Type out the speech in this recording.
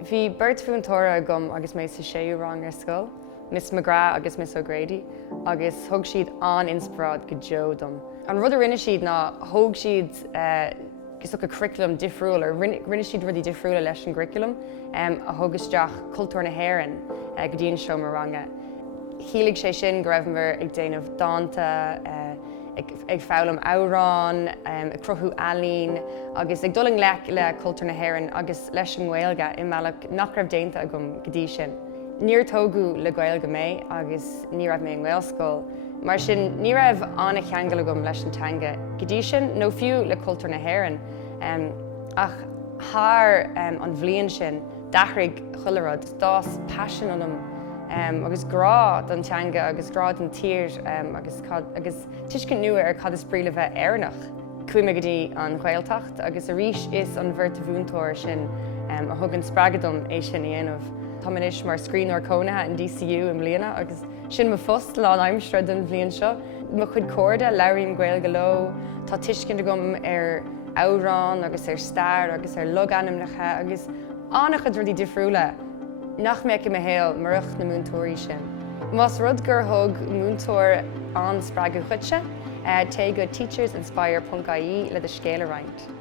Bhí beirt fúntóra agam agus mé sa séú rang ar scoil, Miss McGrath agus Miss O'Grady, agus thug siad an inspirad go Joe dom. An rud a rinne siad ná thug siad gus a curriculum difriúil, ar rinne siad rudí difriúil leis an curriculum a thugusteach cultúr na hÉireann go dtíon seo mar range. Thíligh sé sin go raibh mar ag déanamh dáanta, ag fálam árán, ag cruthú alín, agus ag duling le cultúr na hÉireann agus leis an Gaeilge i mbealach nach raibh déanta agam go dtí sin. Níor tógu le Gaeilge mé agus ní raibh mé an Gaelscoil, mar sin ní raibh anna cheangal agam leis an teanga. Go dtí sin nó fiú le cultúr na hÉireann, ach thar an bhliain sin dachraigh chuilerad, dás passion anm, agus grá don teanga, agus grá don tír, agus tuiscin nua ar cad is bríle bheith éireannach. Cuaime go dtí an Ghaeltacht, agus a rís is an bhirt a bhúntóir sin a thugann spreagadom é sin i dhéanamh. Tá is mar scríbhneoir cónathe in DCU im Mbliana, agus sin mo fust lá aimimstre den bblion seo. Mo chud cóirde labhraíonn Gaeilge leo, tá tuiscin agam ar árán, agus ar stair, agus ar lug animneacha, agus annach chud rudí difriúla. Nach meic im a héal marach na múntóirí sin. Mas rud gur thug múntóir an spreagadh chuite, té go teachersinspire.ie le de scéile roinnt.